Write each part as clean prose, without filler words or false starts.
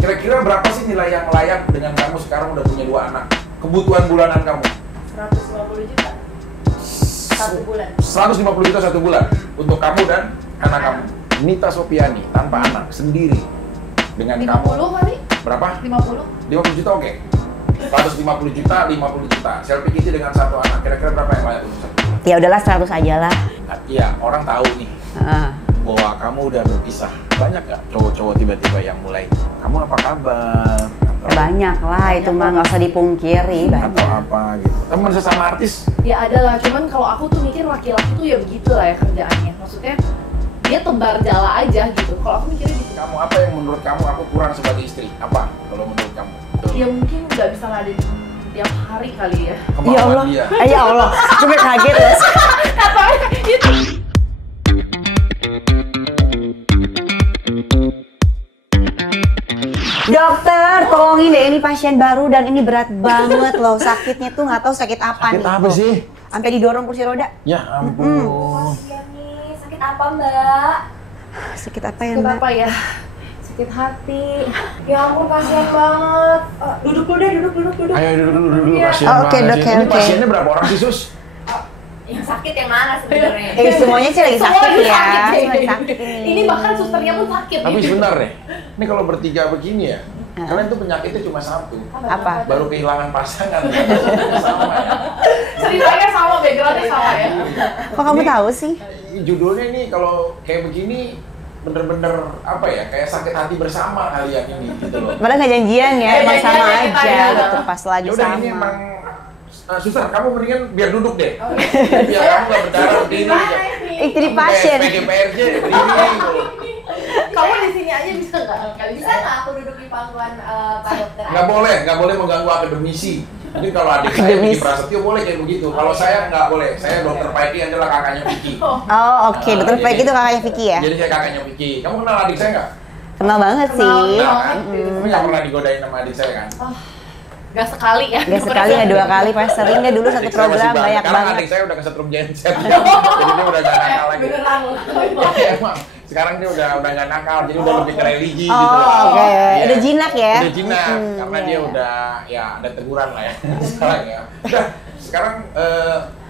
Kira-kira berapa sih nilai yang layak dengan kamu sekarang udah punya 2 anak? Kebutuhan bulanan kamu? 150 juta. 1 bulan. 150 juta 1 bulan untuk kamu dan anak kamu. Nita Sopiani tanpa anak sendiri dengan 50 kamu. kali? Berapa? 50. 50 juta oke. 150 juta, 50 juta. Selfie Kitty dengan 1 anak. Kira-kira berapa yang layak untuk 1 bulan? Ya udahlah 100 aja lah. Nah, iya, orang tahu nih bahwa kamu udah berpisah. Banyak gak cowok-cowok tiba-tiba yang mulai, kamu apa kabar? Ya banyak lah, itu mah nggak usah dipungkiri, Atau banyak. apa gitu. Teman sesama artis? Ya ada lah, cuman kalau aku tuh mikir laki-laki tuh ya begitu lah ya kerjaannya. Maksudnya dia tebar jala aja gitu. Kalau aku mikirnya gitu. Kamu apa yang menurut kamu aku kurang sebagai istri? Apa kalau menurut kamu? Ya mungkin nggak bisa ngadain tiap hari kali ya. Kemauan Ya Allah, dia. ya Allah, cuma kaget loh. Katanya itu. Dokter, tolongin deh, ini pasien baru dan ini berat banget loh. Sakitnya tuh nggak tahu sakit apa Sakit nih. apa sih? Sampai didorong kursi roda. Ya ampun. Kasian nih, sakit apa Mbak? Sakit apa ya, Sakit Mbak? apa ya? Sakit hati. Ya ampun kasian banget. Duduk dulu deh, duduk. Ayo duduk, Iya. kasihan Oh, oke, banget dok, sih. Ini oke. pasiennya berapa orang sih, Sus? Yang sakit yang mana sebenarnya? Semuanya sih lagi Semua sakit lagi ya. sakit, Semua Jay. lagi sakit ini. Ini bahkan susternya pun sakit. Tapi nih. sebentar deh, ini kalau bertiga begini ya, kalian tuh penyakitnya cuma satu. Apa? Baru kehilangan pasangan. Sama ya. Ceritanya sama, backgroundnya sama ya. Kok kamu tahu sih? Judulnya ini kalau kayak begini bener-bener apa ya, kayak sakit hati bersama kalian ini gitu loh. Padahal nggak janjian ya, emang janjian sama ya kita aja ya. gitu pas lagi Yaudah sama. ini emang Suster, kamu mendingan biar duduk deh. Oh, iya. Biar kamu nggak berdarah berdiri. Gimana ini? Itu di pasien. PGPRJ berdiri. Kamu di sini aja bisa nggak? Kali Bisa nggak aku duduk di pangkuan Pak Dokter? Nggak boleh mengganggu akademisi. Jadi kalau adik saya Vicky Prasetyo boleh kayak begitu. Kalau saya nggak boleh. Saya Dokter Paiki adalah kakaknya Vicky. Oh oke, dokter Jadi- baik itu kakaknya Vicky ya? Jadi saya kakaknya Vicky. Kamu kenal adik saya nggak? Kenal banget sih. Kenal kan? Kamu nggak pernah digodain sama adik saya kan? Gak sekali ya? Gak sekali, gak 2 kali, pas sering deh dulu satu Adik saya masih program, banyak. banyak Sekarang banget. adik saya udah kesetrum genset. Jadi dia udah gak nakal lagi. Beneran loh. Iya, emang. Sekarang dia udah gak nakal, jadi udah lebih ke religi Oh gitu. oke, Iya. udah jinak ya? Udah jinak, karena dia iya. udah ya ada teguran lah ya sekarang ya. Udah, sekarang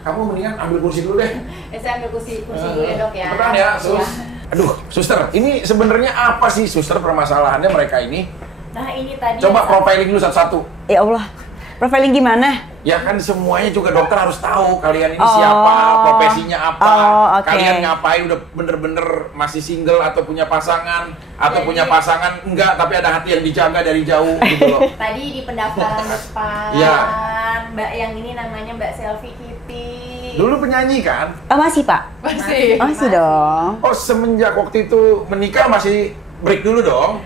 kamu mendingan ambil kursi dulu deh. Saya ambil kursi dulu ya Dok ya. Cepetan ya, Sus. Aduh, Suster, ini sebenarnya apa sih Suster permasalahannya mereka ini? Nah ini tadi. Coba profiling dulu satu-satu. Ya Allah, profiling gimana? Ya kan semuanya juga dokter harus tahu kalian ini Oh. siapa, profesinya apa, Oh, oke. kalian ngapain, udah bener-bener masih single atau punya pasangan, atau Jadi- punya pasangan enggak tapi ada hati yang dijaga dari jauh gitu loh. Tadi di pendaftaran depan, Iya. Mbak yang ini namanya Mbak Selfie Kitty. Dulu penyanyi kan? Oh masih Pak? Masih. Masih dong. Oh semenjak waktu itu menikah masih break dulu dong?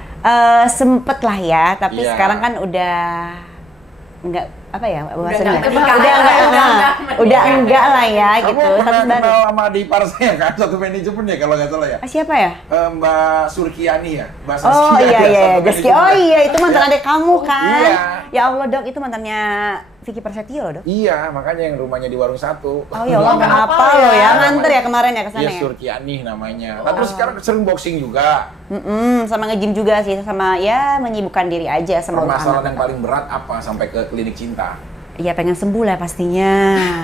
Sempet lah ya, tapi Iya. sekarang kan udah enggak apa ya bahasanya? nggak Udah ketika udah enggak lah ya Kamu gitu. pernah Status baru. kenal sama adik ipar saya kan? Satu manajemen ya kalau nggak salah ya? Siapa ya? Mbak Surkiani ya? Mbak Oh Saskia iya ya, iya, satu Jaski. manajemen. Oh iya, itu mantan adik kamu kan? Iya. Ya Allah Dok, itu mantannya Vicky Prasetyo loh Dok. Iya, makanya yang rumahnya di warung satu. Oh ya Allah, Nggak nggak apa apa ya. loh ya, nganter ya kemarin ya kesana Iya, ya? Surkiani namanya. Nah, terus sekarang sering boxing juga. Sama nge-gym juga sih, sama ya menyibukkan diri aja sama Permasalahan yang anak. paling berat apa sampai ke klinik cinta? Iya pengen sembuh lah pastinya,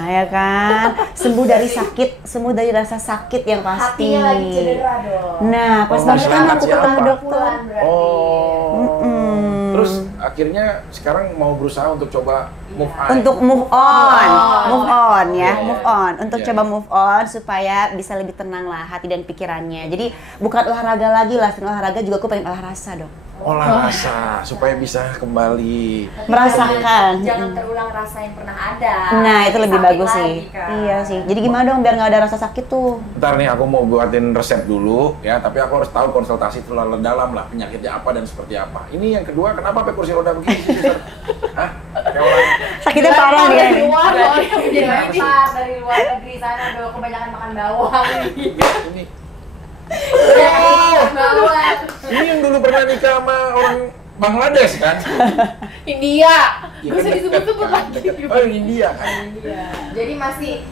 ya kan? Sembuh dari sakit, sembuh dari rasa sakit yang pasti. Hatinya lagi cedera dong. Nah, pas Oh, banget kan masyarakat aku siapa? ketemu dokter. Pukulan berarti. Oh. Terus akhirnya sekarang mau berusaha untuk coba move on. Untuk move on ya, Iya, move on. Untuk iya. coba move on supaya bisa lebih tenang lah hati dan pikirannya. Jadi bukan olahraga lagi lah, selain olahraga juga aku pengen olah rasa dong. olah rasa supaya bisa kembali. Merasakan. Jangan terulang rasa yang pernah ada. Nah itu lebih Sakit bagus sih. lagi, kan. Iya sih. Jadi gimana dong biar nggak ada rasa sakit tuh? Ntar nih aku mau buatin resep dulu ya, tapi aku harus tahu konsultasi terlalu dalam lah penyakitnya apa dan seperti apa. Ini yang kedua, kenapa pakai kursi roda begini sih, Suster? Hah? Kayak orang Sakitnya parah dia. Dari luar loh. Jadi lempar dari luar negeri sana udah kebanyakan makan bawang. ini. Bawang. Ini yang dulu pernah nikah sama orang Bangladesh kan? India. Ya Gak usah kan disebut-sebut dekat, lagi. dekat. Oh India kan. Iya. Jadi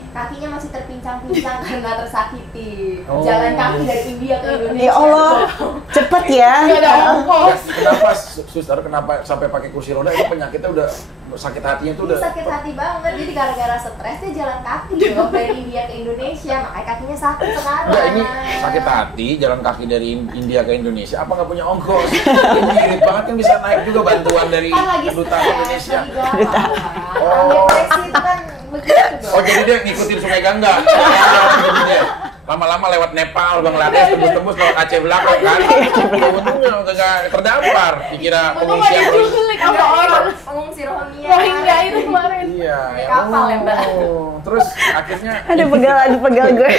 kakinya masih terpincang-pincang karena tersakiti. Oh. Jalan kaki dari India ke Indonesia. Ya Allah, cepet ya. Gak ada ongkos. Kenapa suster kenapa sampai pakai kursi roda itu penyakitnya udah sakit hatinya itu Ini udah sakit hati banget, jadi gara-gara stres dia jalan kaki dong dari India ke Indonesia, makanya kakinya sakit sekarang. Enggak, ini sakit hati jalan kaki dari India ke Indonesia apa nggak punya ongkos? Ini irit banget kan bisa naik juga bantuan dari Kan lagi kedutaan stres, Indonesia. lagi galak. Orang depresi itu kan begitu dong. Oh jadi dia ngikutin Sungai Gangga. Jadi dia lama-lama lewat Nepal, Bangladesh, tembus-tembus lewat Aceh belakang kan. Untungnya nggak terdampar, dikira Untung pengungsian. gak diculik sama orang. Pengungsi Rohingya. Rohingya itu kemarin. Iya, Naik kapal ya, Mbak. Terus akhirnya Ada pegal gue.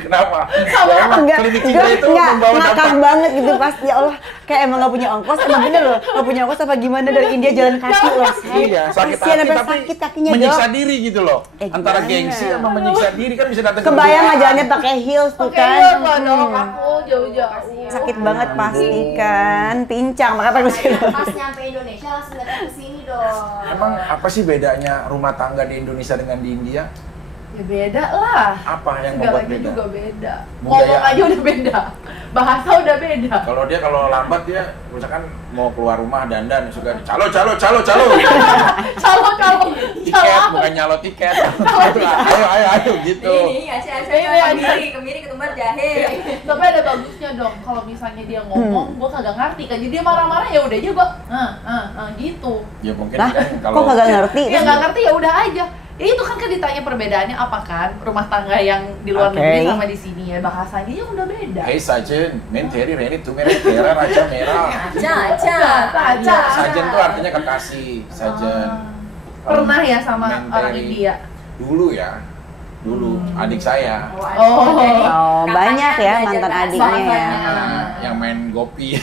kenapa? Ya, emang Enggak, klinik gue cinta itu enggak membawa ngakak dampak. banget gitu pas ya Allah kayak emang gak punya ongkos, emang bener loh gak punya ongkos apa gimana dari India jalan kaki loh. Iya, sakit Kasihan hati sampai tapi sakit kakinya menyiksa Dok. diri gitu loh. Antara gimana? gengsi sama menyiksa diri kan bisa datang Kebayang nggak jalannya pakai heels tuh Oke, kan. iya loh dong, aku jauh-jauh. Sakit banget pasti kan, pincang makanya pakai kursi roda. Pas nyampe Indonesia langsung datang ke sini dong. Emang apa sih bedanya rumah tangga di Indonesia dengan di India? Ya beda lah. Apa yang membuat Segalanya beda? juga beda. Budaya. Ngomong aja udah beda. Bahasa udah beda. Kalau lambat dia misalkan mau keluar rumah dandan suka calo Calo tiket bukan nyalo tiket. ayo gitu. Ini Aceh kemiri ketumbar jahe. Tapi ada bagusnya dong. Kalau misalnya dia ngomong, gue kagak ngerti kan. Jadi dia marah-marah ya udah aja gue, gitu. Ya mungkin Lah, kan kok kagak ngerti? Ya nggak ngerti ya udah aja. Ya itu kan ditanya perbedaannya apa kan? Rumah tangga yang di luar Oke. negeri sama di sini ya bahasanya ya udah beda. Hey Sajen, menteri reni tuh merah raja merah. Aja. Sajen tuh artinya kekasih, Sajen. Pernah ya sama Menteri. orang India? Dulu adik saya Oh, banyak ya mantan adiknya ya. yang main gopi.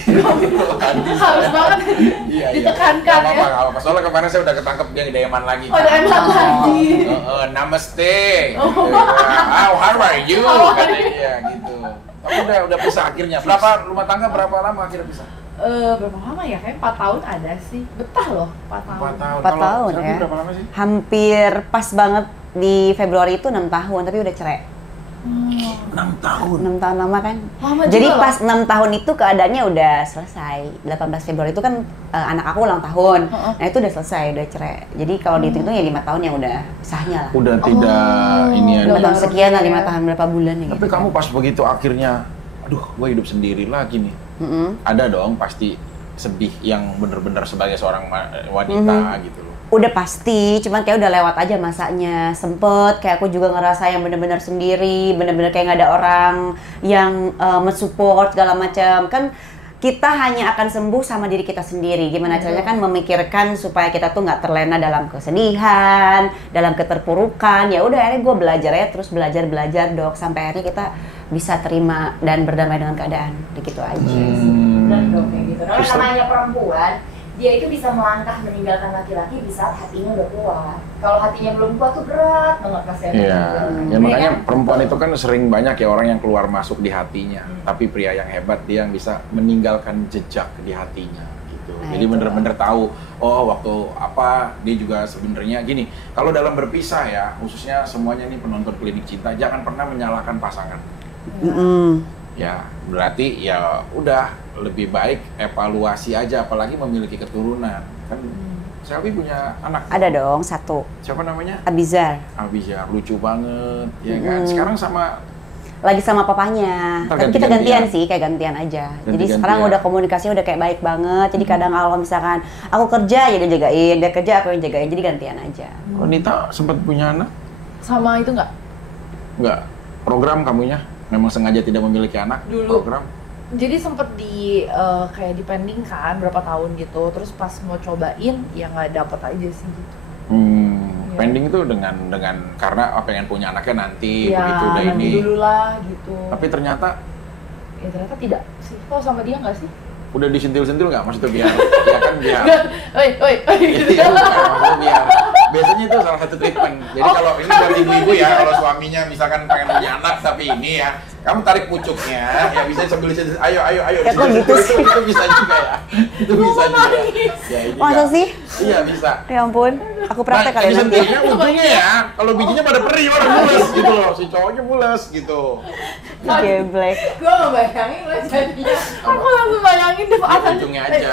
Harus banget ditekankan Nggak ya. apa-apa. Soalnya kemarin saya udah ketangkep dia Diaman lagi. Oh, Diaman lagi. Namaste. Gitu. How are you? Katanya dia gitu. Tapi udah pisah akhirnya. Rumah tangga berapa lama akhirnya pisah? Berapa lama ya? Kayak 4 tahun ada sih. Betah loh, 4 tahun. 4 tahun. 4 tahun Kalau ya. berapa lama sih? Hampir pas banget di Februari itu 6 tahun tapi udah cerai. 6 tahun. 6 tahun lama kan? Lama Jadi juga loh. pas 6 tahun itu keadaannya udah selesai. 18 Februari itu kan anak aku ulang tahun. Nah itu udah selesai, udah cerai. Jadi kalau dihitung ya 5 tahun yang udah sahnya lah. Udah tidak ini ya. 5 tahun sekian lah, 5 tahun berapa bulan ya Tapi gitu. kamu pas begitu akhirnya, aduh, gue hidup sendiri lagi nih. Ada dong pasti sedih yang bener-bener sebagai seorang wanita gitu loh. Udah pasti, cuman kayak udah lewat aja masanya. Sempet kayak aku juga ngerasa yang bener-bener sendiri, bener-bener kayak nggak ada orang yang mensupport segala macam. Kan kita hanya akan sembuh sama diri kita sendiri. Gimana caranya kan memikirkan supaya kita tuh nggak terlena dalam kesedihan, dalam keterpurukan. Ya udah akhirnya gue belajar ya, terus belajar Dok, sampai akhirnya kita bisa terima dan berdamai dengan keadaan. Begitu aja. Dan dong kayak gitu. Nah, namanya perempuan, dia itu bisa melangkah meninggalkan laki-laki di saat hatinya udah kuat. Kalau hatinya belum kuat tuh berat banget kasihan. Iya, ya Ya makanya kan? perempuan itu kan sering banyak ya orang yang keluar masuk di hatinya. Tapi pria yang hebat dia yang bisa meninggalkan jejak di hatinya gitu. Nah, Jadi itu. bener-bener tahu, oh waktu apa dia juga sebenarnya gini. Kalau dalam berpisah ya, khususnya semuanya nih penonton klinik cinta, jangan pernah menyalahkan pasangan. Ya, berarti ya udah lebih baik evaluasi aja, apalagi memiliki keturunan. Kan Selvi punya anak. Ada dong, 1. Siapa namanya? Abizar. Abizar, lucu banget, ya kan? Sekarang sama Lagi sama papanya. Ntar Tapi kita ganti-gantian. gantian sih, kayak gantian aja. Jadi Ganti-gantian. sekarang udah komunikasinya udah kayak baik banget. Jadi kadang kalau misalkan aku kerja ya dia jagain, dia kerja aku yang jagain. Jadi gantian aja. Wanita sempat punya anak? Sama itu nggak? Nggak. Program kamunya? Memang sengaja tidak memiliki anak? Dulu. Program? Jadi sempet kayak dipending kan berapa tahun gitu. Terus pas mau cobain ya nggak dapet aja sih gitu. Iya. Pending itu dengan karena pengen punya anaknya nanti, Ya, begitu udah nanti ini. dulu lah gitu. Tapi ternyata Ya ternyata tidak sih. Kok sama dia nggak sih? udah disentil-sentil nggak? Maksudnya biar, ya kan biar. Oi. Gitu. Iya, bukan, maksudnya biar. Biasanya itu salah satu treatment. Jadi kalau ini buat ibu-ibu ya, kalau suaminya misalkan pengen punya anak tapi ini ya, Kamu tarik pucuknya, ya bisa sambil ayo. Ya kok gitu sih? Itu bisa juga ya. Itu bisa juga. Ya, ini Masa sih? Iya bisa. Ya ampun, aku praktek kali ini nanti. sentilnya ujungnya ya. Kalau bijinya pada perih, orang mules gitu loh. Si cowoknya mules gitu. Geblek. Gue ngebayangin lo jadinya. Aku langsung bayangin deh atas. Ujungnya aja.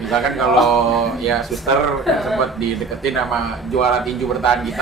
Misalkan kalau ya suster sempat dideketin sama juara tinju bertahan kita,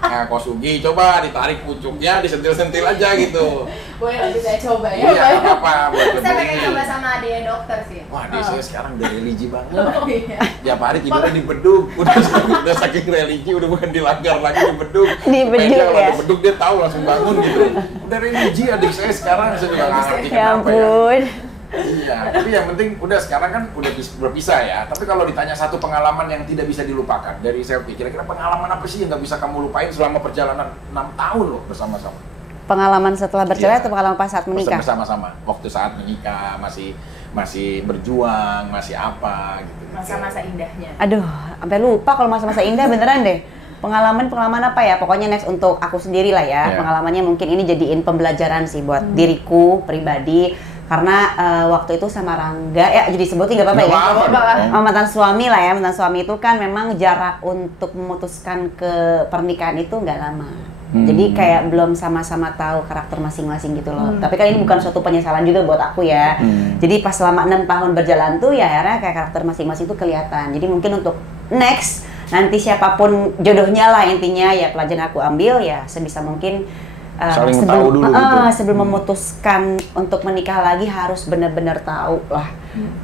nah Kosugi coba ditarik pucuknya, disentil-sentil aja gitu. Boleh nanti saya coba ya. Iya, apa buat Saya pengen lebih. coba sama adanya dokter sih. Wah, dia saya sekarang udah religi banget. Oh iya. Tiap hari tidurnya di bedug, udah saking religi, udah bukan dilanggar lagi di bedug. Di bedug Meja kalau ya? ada bedug dia tahu langsung bangun gitu. Udah religi adik saya sekarang, saya juga nggak ngerti Ya kenapa ya. ampun. Iya, tapi yang penting udah sekarang kan udah berpisah ya. Tapi kalau ditanya satu pengalaman yang tidak bisa dilupakan dari Selfie, kira-kira pengalaman apa sih yang nggak bisa kamu lupain selama perjalanan 6 tahun loh bersama-sama? Pengalaman setelah bercerai Iya. atau pengalaman pas saat menikah? Bersama-sama, waktu saat menikah masih berjuang, masih apa gitu. Masa-masa indahnya. Aduh, sampai lupa kalau masa-masa indah beneran deh. Pengalaman apa ya? Pokoknya next untuk aku sendiri lah ya. Iya. Pengalamannya mungkin ini jadiin pembelajaran sih buat diriku pribadi. Karena waktu itu sama Rangga, ya jadi sebutin nggak apa-apa ya? Nggak apa-apa. Sama mantan suami lah ya. Mantan suami itu kan memang jarak untuk memutuskan ke pernikahan itu nggak lama. Jadi kayak belum sama-sama tahu karakter masing-masing gitu loh. Tapi kan ini bukan suatu penyesalan juga buat aku ya. Jadi pas selama 6 tahun berjalan tuh ya akhirnya kayak karakter masing-masing tuh kelihatan. Jadi mungkin untuk next nanti siapapun jodohnya lah intinya ya pelajaran aku ambil ya sebisa mungkin saling tahu dulu gitu. Sebelum memutuskan untuk menikah lagi harus benar-benar tahu lah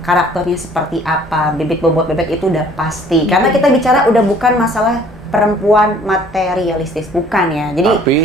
karakternya seperti apa, bibit bobot bebek itu udah pasti. Karena kita bicara udah bukan masalah perempuan materialistis, bukan ya. Jadi Tapi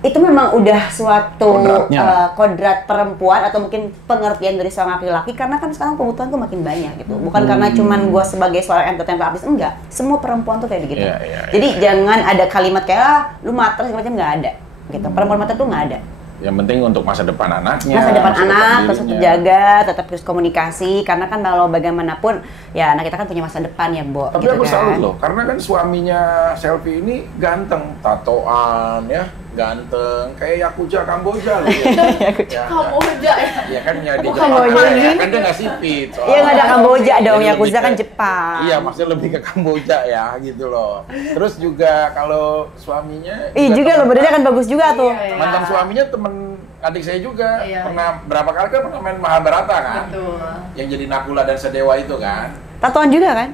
itu memang udah suatu kodratnya. kodrat perempuan atau mungkin pengertian dari seorang laki-laki karena kan sekarang kebutuhan tuh makin banyak gitu. Bukan karena cuman gue sebagai seorang entertainer artis, enggak. Semua perempuan tuh kayak begitu. Iya, Jadi jangan ada kalimat kayak lu mater segala macam, nggak ada. Gitu. Perempuan mater tuh nggak ada. yang penting untuk masa depan anaknya. Masa depan anak terus dirinya. tetap jaga, tetap terus komunikasi karena kan kalau bagaimanapun ya anak kita kan punya masa depan ya, Bo. Tapi gitu aku kan. salut loh, karena kan suaminya Selfie ini ganteng, tatoan ya, ganteng, kayak Yakuza Kamboja loh ya. Kamboja ya. Iya kan ya di Kok Jepang Kamboja ya, ini? kan dia nggak sipit. Iya nggak ada Kamboja dong, Jadi Yakuza lebih kan ke- Jepang. Iya, maksudnya lebih ke Kamboja ya gitu loh. Terus juga kalau suaminya Juga loh, badannya kan bagus juga tuh. Iya. mantan suaminya temen adik saya juga. Iya. Pernah berapa kali kan pernah main Mahabharata kan? Betul. Yang jadi Nakula dan Sedewa itu kan. Tatoan juga kan?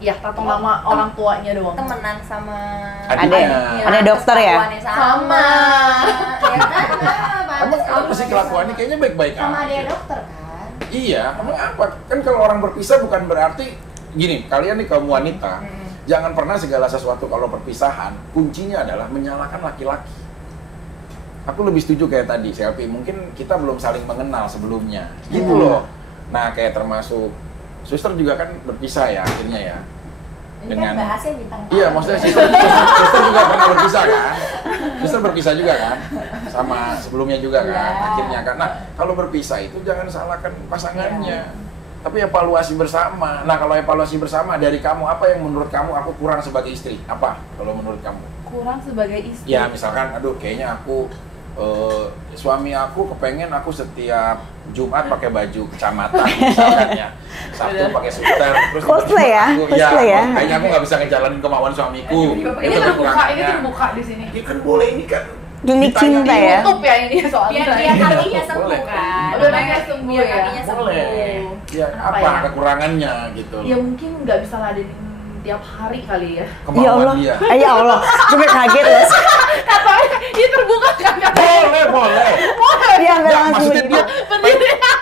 Iya, tato nama orang tuanya doang. Temenan sama Adiknya. Ada dokter ya? kelakuannya sama. Ya kan? Emang apa sih kelakuannya? Kayaknya baik-baik Sama aja. dia dokter kan? Iya, emang apa? Kan kalau orang berpisah bukan berarti gini, kalian nih kaum wanita, jangan pernah segala sesuatu kalau perpisahan, kuncinya adalah menyalahkan laki-laki. Aku lebih setuju kayak tadi, Selfie, mungkin kita belum saling mengenal sebelumnya, gitu loh. Nah, kayak termasuk suster juga kan berpisah ya akhirnya ya. Ini kan bahasnya bintang tamu. Iya, maksudnya suster juga pernah berpisah kan? Suster berpisah juga kan? Sama sebelumnya juga kan? Iya. Akhirnya kan? Nah, kalau berpisah itu jangan salahkan pasangannya. Tapi evaluasi bersama. Nah, kalau evaluasi bersama dari kamu, apa yang menurut kamu aku kurang sebagai istri? Apa kalau menurut kamu? Kurang sebagai istri. Ya, misalkan, aduh kayaknya aku, suami aku kepengen aku setiap Jumat pakai baju kecamatan misalkan ya. Sabtu pakai suster, terus Cosplay ya? aku, Cosplay ya? kayaknya aku nggak bisa ngejalanin kemauan suamiku. Ini Itu terbuka, kekurangannya. ini terbuka di sini. Ya kan boleh, ini kan Klinik ditanya cinta di ya? YouTube ya ini soalnya. Biar kakinya Boleh. sembuh kan? Biar kakinya sembuh Biar ya? kakinya sembuh. boleh. Ya Apa apa, ya? kekurangannya gitu. Ya mungkin nggak bisa ladenin tiap hari kali ya. Kemauan Ya Allah, dia. ya Allah, gue kaget loh. Katanya ini terbuka kan katanya. Boleh. Dia nggak Nggak, langsung maksudnya dia,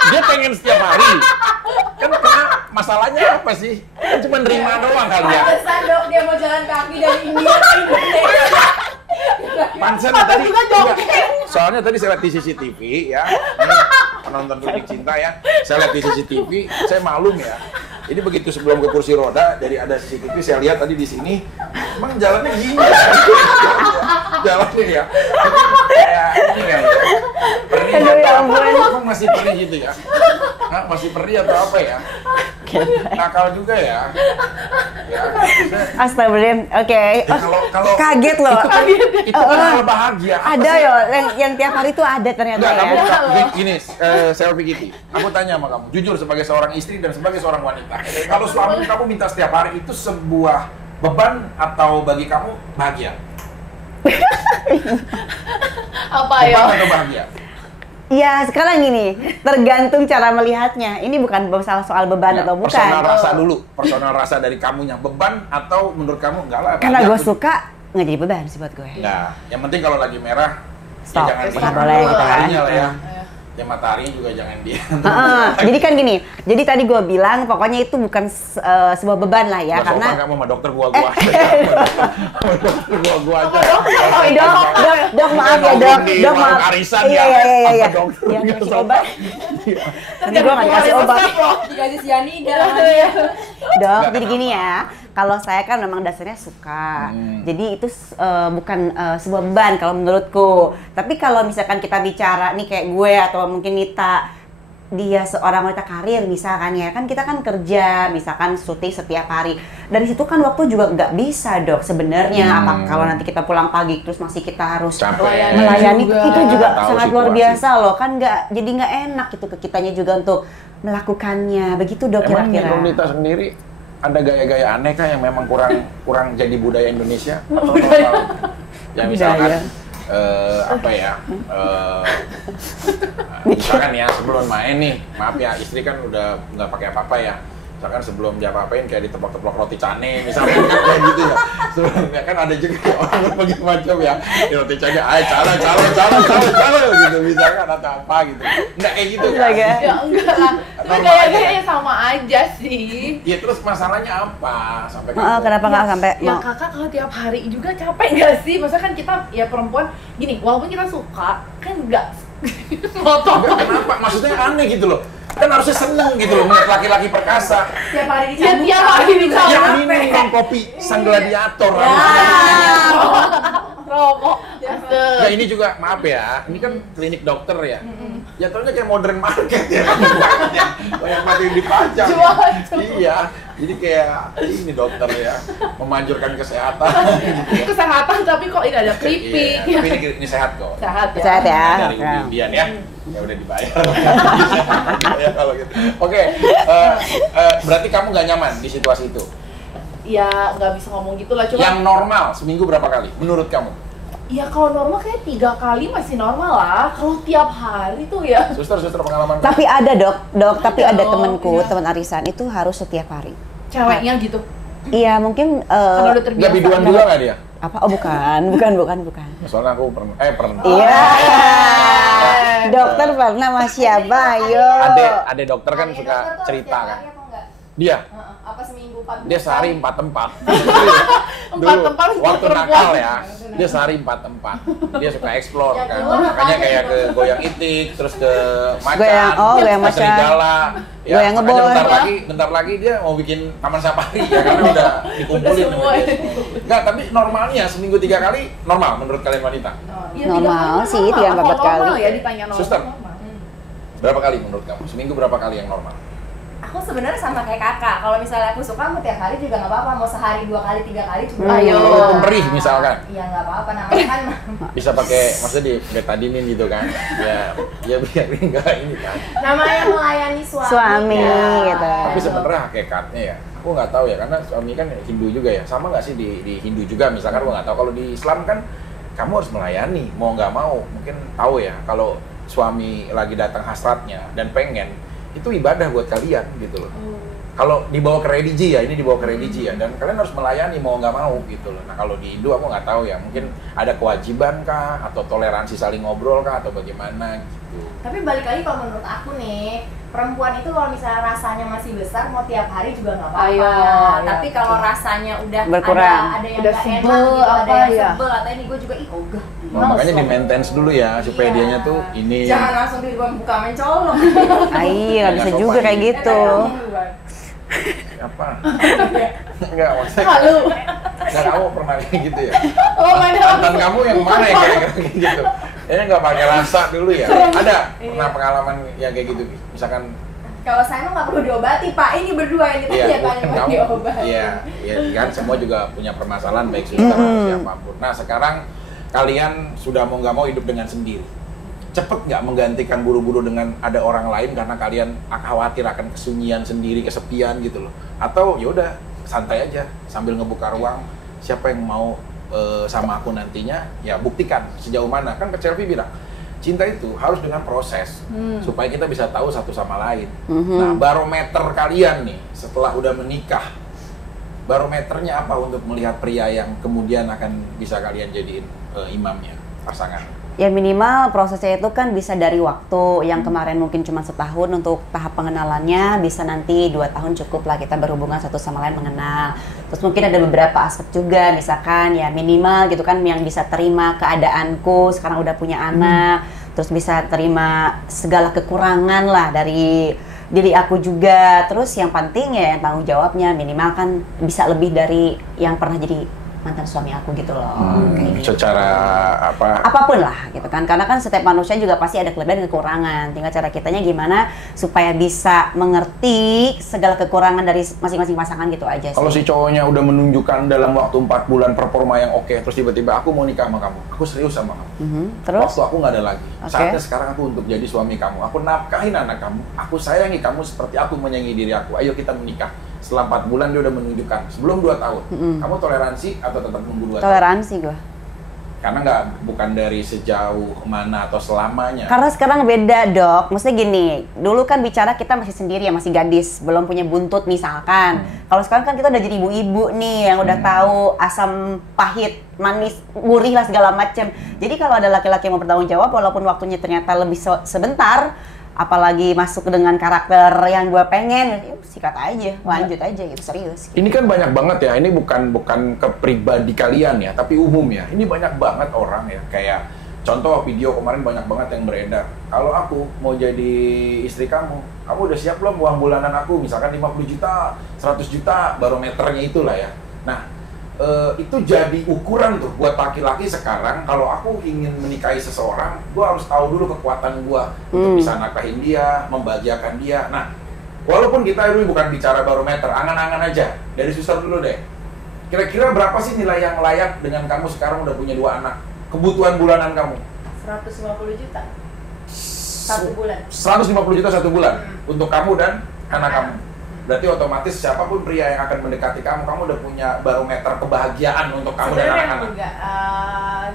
dia pengen setiap hari. Kan karena masalahnya apa sih? Kan cuma nerima doang kali ya. Pantesan dok dia mau jalan kaki dari India ke Indonesia. Pansen tadi enggak. Soalnya tadi saya lihat di CCTV ya. Ini penonton Klinik Cinta ya. Saya lihat di CCTV, saya malum ya. Ini begitu sebelum ke kursi roda, dari ada CCTV saya lihat tadi di sini, emang jalannya gini. Jalannya ya. Kayak ini ya. Perih Aduh, ya atau ampun. apa? Emang masih perih gitu ya. Hah, masih perih atau apa ya? Oke. Nakal juga ya. Ya. Astagfirullahaladzim. Oke. Kalau Kaget loh. itu kan hal bahagia. Apa Ada sih? yo, yang tiap hari tuh ada ternyata Enggak, ya. kamu gini, Selfie Kitty. Aku tanya sama kamu, jujur sebagai seorang istri dan sebagai seorang wanita. Kalau suami kamu minta setiap hari itu sebuah beban atau bagi kamu bahagia? Apa Beban ya? atau bahagia? Ya sekarang gini, tergantung cara melihatnya. Ini bukan masalah soal beban Ya, atau bukan. personal rasa dulu, personal rasa dari kamunya beban atau menurut kamu enggak lah? Karena bahagia gue pun. suka nggak jadi beban sih buat gue. Enggak, yang penting kalau lagi merah Stop. ya jangan Nggak boleh gitu kan. mataharinya lah ya. Iya. Ya matahari juga jangan dia. Jadi kan gini, jadi tadi gue bilang pokoknya itu bukan sebuah beban lah ya, Nggak karena sopan kamu sama dokter gua aja. Sama dokter gua aja. Oh, dok, maaf ya dok, Di dok maaf. arisan Iya, ya. iya. Sama dokter Yang nggak kasih sopan. obat. Nanti gue nggak dikasih obat. Dikasih cyanida. Dok, Nggak, jadi kenapa? gini ya, kalau saya kan memang dasarnya suka, jadi itu bukan sebuah beban kalau menurutku. Tapi kalau misalkan kita bicara nih kayak gue atau mungkin Nita, dia seorang wanita karir misalkan ya, kan kita kan kerja, misalkan syuting setiap hari. Dari situ kan waktu juga nggak bisa dok sebenarnya. Apa kalau nanti kita pulang pagi terus masih kita harus Capek. melayani itu juga Tahu sangat luar situasi. biasa loh, kan jadi nggak enak gitu ke kitanya juga untuk melakukannya. Begitu dok Emang kira-kira. Nita sendiri ada gaya-gaya aneh kah yang memang kurang jadi budaya Indonesia? Atau ya misalkan apa ya? Misalkan ya sebelum main nih, maaf ya istri kan udah nggak pakai apa-apa ya. Misalkan sebelum dia apa-apain kayak ditepok-tepok roti cane misalnya kayak gitu ya. Sebelumnya kan ada juga orang berbagai macam ya. Di roti cane, cala gitu misalkan atau apa gitu. Enggak kayak gitu kan. Astaga. Ya enggak lah. Itu Normal gaya-gaya aja. sama aja sih. Ya terus masalahnya apa? Sampai Kenapa nggak sampai Ya mau? kakak kalau tiap hari juga capek nggak sih? Maksudnya kan kita ya perempuan gini, walaupun kita suka kan nggak motor. Enggak, kenapa? Maksudnya aneh gitu loh. Kan harusnya seneng gitu loh melihat laki-laki perkasa. Tiap hari Ya dicambuk. tiap hari dicambuk. Yang minum kopi sang gladiator. Ya. Rokok. Nah ini juga maaf ya, ini kan klinik dokter ya. Ya ternyata kayak modern market ya. Banyak banget yang dipajang. Jualan. Iya. Jadi kayak ini dokter ya, memanjurkan kesehatan. Kesehatan tapi kok ini ada keripik. Iya, tapi ini sehat kok. Sehat ya. Sehat ya. Dari Oke. Indian ya. Ya udah dibayar. Ya kalau gitu. Oke, berarti kamu nggak nyaman di situasi itu. Ya nggak bisa ngomong gitu lah. Cuma Yang normal seminggu berapa kali menurut kamu? ya kalau normal kayak 3 kali masih normal lah. Kalau tiap hari tuh ya. Suster pengalaman. Tapi ada dok, tapi Ada ada dong, temanku, iya. teman arisan itu harus setiap hari. Ceweknya gitu. Iya mungkin Karena udah terbiasa. Nggak biduan juga nggak dia? apa? Oh bukan. Soalnya aku pernah. Iya. Dokter pernah sama siapa? Ayo. Ade dokter kan suka cerita kan. Dia Apa seminggu 4 dia sehari 4 tempat. 4 tempat untuk waktu perempuan. nakal ya. Dia sehari 4 tempat. Dia suka explore Yang kan. keluar Makanya apa kayak aja ke goyang itik, terus ke macan, Goyang ke macan. serigala. Goyang makanya ngebon. bentar lagi dia mau bikin taman safari ya karena udah dikumpulin Udah semua. sama dia. Enggak, tapi normalnya seminggu 3 kali normal menurut kalian wanita. Ya, Normal 3 sih, normal. 3 sampai 4 Kalau normal kali. ya ditanya normal. Suster. normal. Berapa kali menurut kamu? Seminggu berapa kali yang normal? Aku sebenarnya sama kayak kakak. Kalau misalnya aku suka mau tiap hari juga nggak apa-apa. Mau sehari 2 kali 3 kali juga. Ayo. Perih misalkan. Iya nggak apa-apa. Namanya kan Bisa pakai maksudnya di betadinin gitu kan. Ya biar enggak ini kan. namanya melayani suami. Suami, Ya. gitu. Tapi sebenarnya hakikatnya ya, aku nggak tahu ya karena suami kan Hindu juga ya. Sama nggak sih di Hindu juga misalkan aku nggak tahu. Kalau di Islam kan kamu harus melayani mau nggak mau. Mungkin tahu ya kalau suami lagi datang hasratnya dan pengen itu ibadah buat kalian gitu loh. Kalau dibawa ke religi ya, ini dibawa ke religi ya, dan kalian harus melayani mau nggak mau gitu loh. Nah kalau di Indo aku nggak tahu ya, mungkin ada kewajiban kah, atau toleransi saling ngobrol kah, atau bagaimana gitu. Tapi balik lagi kalau menurut aku nih, perempuan itu kalau misalnya rasanya masih besar mau tiap hari juga nggak apa-apa. Ayo, Tapi iya, kalau betul. rasanya udah Berkurang. ada yang Udah nggak enak sebel, gitu, ada apa yang ya. sebel atau ini gue juga ogah. Oh, makanya di maintenance dulu ya supaya Iya. dianya tuh ini. Jangan langsung di ruang buka mencolok. Ah, iya, nggak bisa Nggak juga sopan. kayak gitu. Apa? Enggak, maksudnya Halu. enggak kamu pernah kayak gitu ya? Oh, main Mantan kamu yang mana yang kayak gitu? Kayaknya nggak pakai rasa dulu ya? Ada pernah pengalaman yang kayak gitu? Misalkan Kalau saya mah nggak perlu diobati Pak, ini berdua yang ditanya yang diobati. Iya, kan semua juga punya permasalahan baik suster atau siapapun. Nah sekarang kalian sudah mau nggak mau hidup dengan sendiri. Cepet nggak menggantikan buru-buru dengan ada orang lain karena kalian khawatir akan kesunyian sendiri, kesepian gitu loh. Atau yaudah santai aja sambil ngebuka ruang, siapa yang mau sama aku nantinya, ya buktikan sejauh mana. Kan Kak Selvi bilang, cinta itu harus dengan proses supaya kita bisa tahu satu sama lain. Nah, barometer kalian nih setelah udah menikah, barometernya apa untuk melihat pria yang kemudian akan bisa kalian jadiin imamnya, pasangan? Ya minimal prosesnya itu kan bisa dari waktu yang kemarin mungkin cuma setahun untuk tahap pengenalannya, bisa nanti 2 tahun cukup lah kita berhubungan satu sama lain mengenal. Terus mungkin ada beberapa aspek juga, misalkan ya minimal gitu kan yang bisa terima keadaanku, sekarang udah punya anak, terus bisa terima segala kekurangan lah dari diri aku juga. Terus yang penting ya yang tanggung jawabnya minimal kan bisa lebih dari yang pernah jadi mantan suami aku gitu loh. Kayak gitu. Secara apa? Apapun lah gitu kan, karena kan setiap manusia juga pasti ada kelebihan dan kekurangan, tinggal cara kitanya gimana supaya bisa mengerti segala kekurangan dari masing-masing pasangan gitu aja sih. Kalau si cowoknya udah menunjukkan dalam waktu 4 bulan performa yang oke, terus tiba-tiba aku mau nikah sama kamu, aku serius sama kamu, Terus? waktu aku nggak ada lagi, saatnya sekarang aku untuk jadi suami kamu, aku nafkahin anak kamu, aku sayangi kamu seperti aku menyayangi diri aku, ayo kita menikah. Setelah 4 bulan dia udah menunjukkan, sebelum 2 tahun, kamu toleransi atau tetap nunggu 2 tahun? Toleransi gua. Karena bukan dari sejauh mana atau selamanya. Karena sekarang beda dok, maksudnya gini, dulu kan bicara kita masih sendiri ya, masih gadis, belum punya buntut misalkan. Kalau sekarang kan kita udah jadi ibu-ibu nih, yang udah tahu asam, pahit, manis, gurih lah segala macam. Jadi kalau ada laki-laki yang mau bertanggung jawab, walaupun waktunya ternyata lebih sebentar, apalagi masuk dengan karakter yang gue pengen, sikat aja, lanjut aja gitu, serius. Gitu. Ini kan banyak banget ya, ini bukan ke pribadi kalian ya, tapi umum ya. Ini banyak banget orang ya, kayak contoh video kemarin banyak banget yang beredar. Kalau aku mau jadi istri kamu udah siap belum uang bulanan aku? Misalkan 50 juta, 100 juta, barometernya itulah ya. Nah, itu jadi ukuran tuh buat laki-laki sekarang. Kalau aku ingin menikahi seseorang, gue harus tahu dulu kekuatan gue untuk bisa nakahin dia, membahagiakan dia. Nah, walaupun kita ini bukan bicara barometer, angan-angan aja dari suster dulu deh. Kira-kira berapa sih nilai yang layak dengan kamu sekarang udah punya 2 anak? Kebutuhan bulanan kamu? 150 juta 1 bulan. 150 juta 1 bulan untuk kamu dan anak kamu. Berarti otomatis siapapun pria yang akan mendekati kamu udah punya barometer kebahagiaan untuk kamu dan anak-anak. Enggak,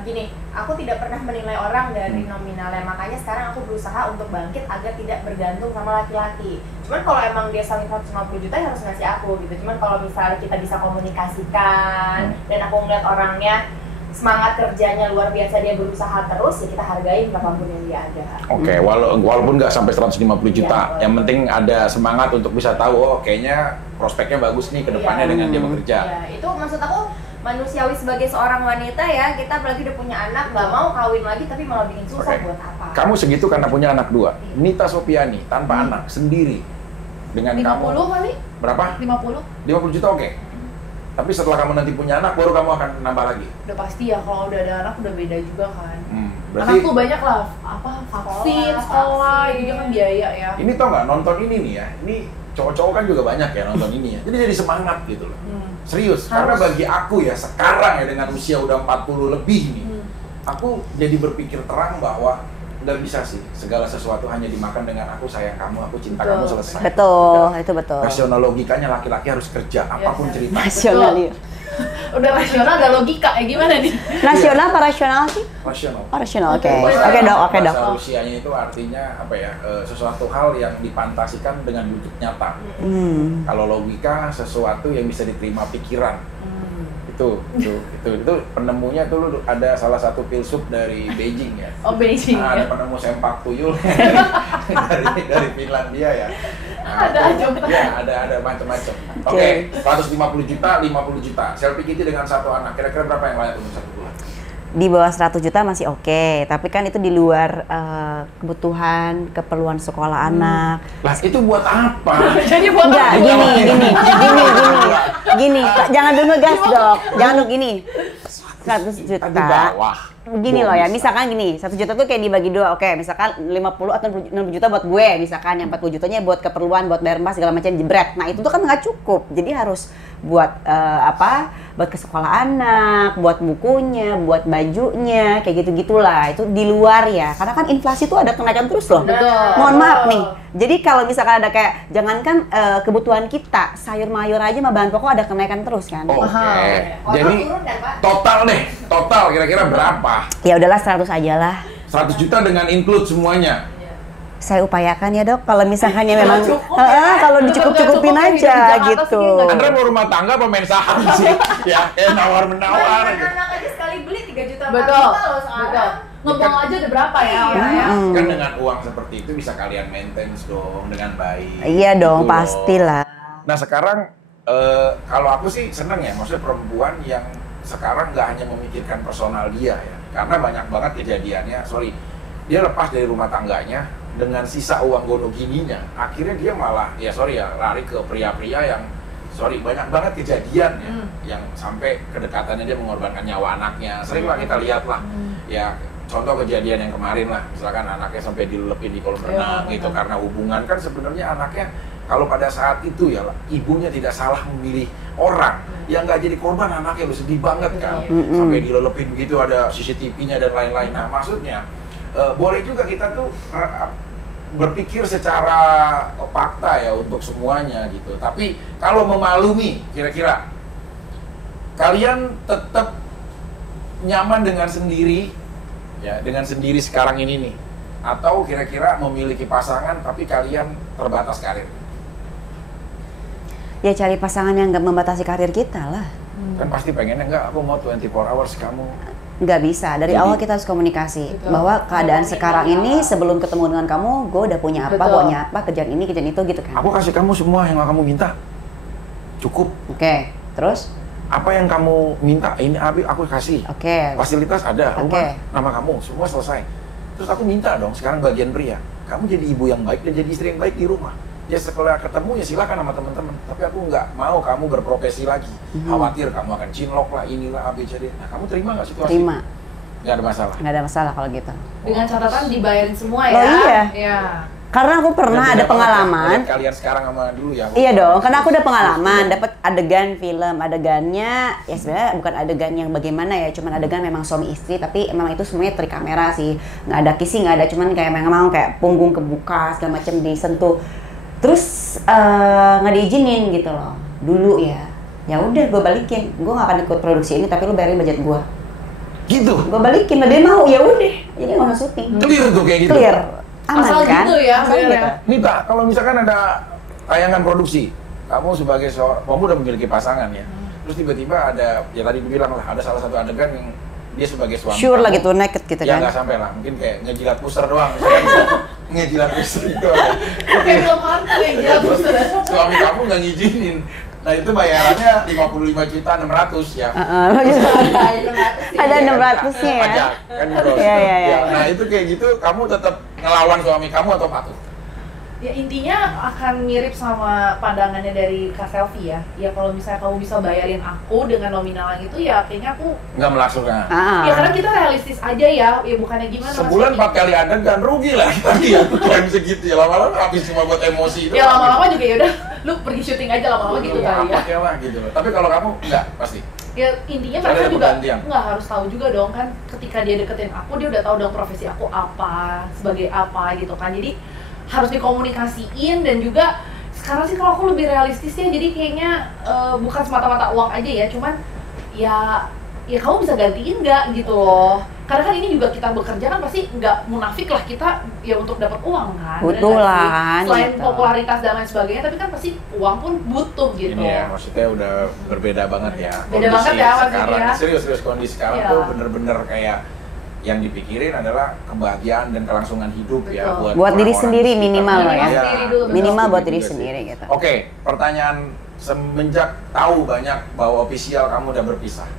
gini, aku tidak pernah menilai orang dari nominalnya, makanya sekarang aku berusaha untuk bangkit agar tidak bergantung sama laki-laki. Cuman kalau emang dia saling 150 juta ya harus ngasih aku gitu. Cuman kalau misalnya kita bisa komunikasikan dan aku ngeliat orangnya semangat kerjanya luar biasa, dia berusaha terus, ya kita hargain berapapun yang dia ada. Oke, walaupun nggak sampai 150 juta, yang penting ada semangat untuk bisa tahu, oh kayaknya prospeknya bagus nih ke depannya dengan dia bekerja. Iya, itu maksud aku manusiawi sebagai seorang wanita ya, kita apalagi udah punya anak, nggak mau kawin lagi tapi malah bikin susah buat apa. Kamu segitu karena punya anak 2, Nita Sopiani tanpa anak, sendiri. Dengan 50 kamu. kali? Berapa? 50 juta oke. Tapi setelah kamu nanti punya anak, baru kamu akan nambah lagi? Udah pasti ya, kalau udah ada anak udah beda juga kan. Berarti, anak tuh banyak lah, vaksin, sekolah, itu kan biaya ya. Ini tau nggak, nonton ini nih ya, ini cowok-cowok kan juga banyak ya nonton ini ya. Jadi jadi semangat gitu loh. Serius, karena bagi aku ya sekarang ya dengan usia udah 40 lebih nih, aku jadi berpikir terang bahwa nggak bisa sih segala sesuatu hanya dimakan dengan aku sayang kamu, aku cinta kamu, selesai. Betul, itu betul. Rasional logikanya laki-laki harus kerja, apapun cerita. Rasional ya. Udah rasional, ada logika, gimana nih? Nasional apa rasional sih? Rasional. Oh, rasional, oke. Oke dok, oke dok. Bahasa Rusianya itu artinya apa ya? Sesuatu hal yang difantasikan dengan wujud nyata. Kalau logika sesuatu yang bisa diterima pikiran. Itu penemunya tuh ada salah satu filsuf dari Beijing ya. Oh, Beijing. Nah, ada penemu sempak tuyul dari Finlandia ya. Nah, ada macam-macam. Oke, 150 juta, 50 juta. Selfie Kitty dengan 1 anak. Kira-kira berapa yang layak untuk 1 bulan? Di bawah 100 juta masih oke, tapi kan itu di luar kebutuhan, keperluan sekolah anak. Lah itu buat apa? Jadi buat Enggak, gini. Jangan dulu ngegas dok, jangan dulu gini. 100 juta. Di bawah. Begini loh ya, misalkan gini, 1 juta tuh kayak dibagi 2, oke, misalkan 50 atau 60 juta buat gue, misalkan yang 40 jutanya buat keperluan, buat bayar emas segala macam jebret. Nah itu tuh kan nggak cukup, jadi harus buat buat ke sekolah anak, buat bukunya, buat bajunya, kayak gitu-gitulah. Itu di luar ya, karena kan inflasi tuh ada kenaikan terus loh. Betul. Mohon maaf nih, jadi kalau misalkan ada kayak, jangankan kebutuhan kita, sayur mayur aja sama bahan pokok ada kenaikan terus kan. Oke. Jadi total kira-kira berapa? Ya udahlah 100 aja lah. 100 juta dengan include semuanya. Saya upayakan ya dok, kalau misalkan ya memang Cukup ya. kalau dicukup-cukupin Cukup aja hidup di Jakarta gitu. segini nggak Andra mau rumah tangga apa main saham sih? Ya, kayak nawar-menawar aja. Anak aja sekali beli 3 juta 4 Betul. juta loh Betul. sekarang. Ngebong aja udah berapa ya orang ya? Kan dengan uang seperti itu bisa kalian maintenance dong dengan baik. Iya dong, Gitu loh. pastilah. Nah sekarang kalau aku sih seneng ya, maksudnya perempuan yang sekarang nggak hanya memikirkan personal dia ya, karena banyak banget kejadiannya. Dia lepas dari rumah tangganya dengan sisa uang gono gininya, akhirnya dia malah lari ke pria-pria yang banyak banget kejadian ya, yang sampai kedekatannya dia mengorbankan nyawa anaknya. Sering lah kita lihat lah, ya contoh kejadian yang kemarin lah, misalkan anaknya sampai dilelepin di kolam renang gitu karena hubungan. Kan sebenarnya anaknya kalau pada saat itu ya ibunya tidak salah memilih orang yang nggak jadi korban, anaknya udah sedih banget kan, sampai dilelepin begitu, ada CCTV-nya dan lain-lain. Nah maksudnya boleh juga kita tuh berpikir secara fakta ya untuk semuanya gitu. Tapi kalau memaklumi, kira-kira kalian tetap nyaman dengan sendiri ya, dengan sendiri sekarang ini nih, atau kira-kira memiliki pasangan tapi kalian terbatas karir? Ya cari pasangan yang nggak membatasi karir kita lah. Kan pasti pengennya enggak, aku mau 24 hours kamu. Nggak bisa, dari awal kita harus komunikasi. Betul. Bahwa keadaan sekarang ini sebelum ketemu dengan kamu, gue udah punya apa, Betul. punya apa, kerjaan ini, kerjaan itu gitu kan. Aku kasih kamu semua yang kamu minta, cukup. Oke, terus? Apa yang kamu minta, ini aku kasih. Oke. Fasilitas ada, rumah, Oke. nama kamu, semua selesai. Terus aku minta dong, sekarang bagian pria, kamu jadi ibu yang baik dan jadi istri yang baik di rumah. Ya setelah ketemu ya silakan sama teman-teman. Tapi aku nggak mau kamu berprofesi lagi. Khawatir kamu akan cinlok lah, inilah ABCD. Nah kamu terima nggak situasi? Terima. Nggak ada masalah. Nggak ada masalah kalau gitu. Dengan catatan dibayarin semua ya. Oh, iya. Iya. Karena aku pernah Dan ada beda banget ya, pengalaman. ngeliat kalian sekarang sama dulu ya. Iya dong, karena aku udah pengalaman dapat adegan film, adegannya ya sebenarnya bukan adegan yang bagaimana ya, cuman adegan memang suami istri, tapi memang itu semuanya trik kamera sih, nggak ada kissing, nggak ada, cuman kayak memang kayak punggung kebuka segala macam disentuh, terus nggak diizinin gitu loh, dulu ya udah gue balikin, gue nggak akan ikut produksi ini, tapi lu bayarin budget gue. Gitu. Gue balikin, dia mau ya udah, jadi nggak usah syuting. Clear tuh kayak gitu. Clear, aman Asal kan? gitu ya, Asal bener gitu. ya. Nita, kalau misalkan ada tayangan produksi, kamu sebagai kamu udah memiliki pasangan ya, terus tiba-tiba ada, ya tadi gue bilang lah, ada salah satu adegan yang dia sebagai suami Sure lah kamu, gitu, naked gitu ya kan. nggak sampai lah, mungkin kayak ngejilat pusar doang, misalkan. Ngejilat pusar itu aja. Kayak belum hantu yang jelas sudah. Suami kamu nggak ngizinin, nah itu bayarannya 55.600.000 ya. Ada 600-nya ya. Pajak, kan bros. Iya, iya, iya. Nah itu kayak gitu, kamu tetap ngelawan suami kamu atau patuh? Ya intinya akan mirip sama pandangannya dari Kak Selfie ya. Ya kalau misalnya kamu bisa bayarin aku dengan nominal yang itu ya kayaknya aku Nggak melaksukan. Ah. ya karena kita realistis aja ya bukannya gimana. Sebulan 4 kali adegan rugi lah tadi ya, klaim segitu ya, lama-lama habis cuma buat emosi itu. Ya lama-lama juga ya udah lu pergi syuting aja lama-lama gitu kali ya. Pakai lah gitu. Tapi kalau kamu enggak pasti. Ya intinya Ada mereka juga pergantian. nggak harus tahu juga dong kan, ketika dia deketin aku dia udah tahu dong profesi aku apa, sebagai apa gitu kan. Jadi harus dikomunikasiin, dan juga sekarang sih kalau aku lebih realistis ya, jadi kayaknya bukan semata-mata uang aja ya, cuman ya kamu bisa gantiin nggak gitu loh. Karena kan ini juga kita bekerja kan pasti nggak munafik lah kita ya untuk dapat uang kan. Bener Betul nggak lah, sih? Selain gitu. popularitas dan lain sebagainya, tapi kan pasti uang pun butuh gitu. Ini ya, maksudnya udah berbeda banget ya. Beda Kondisi banget ya, Mas Didi sekarang. ya. Serius kondisi sekarang Iya. tuh bener-bener kayak yang dipikirin adalah kebahagiaan dan kelangsungan hidup ya Betul. Buat diri orang-orang sendiri sekitar. minimal lah ya. Iya, Sendiri dulu, betul. Minimal buat Setuju diri juga sih. sendiri gitu. Oke, pertanyaan semenjak tahu banyak bahwa official kamu udah berpisah.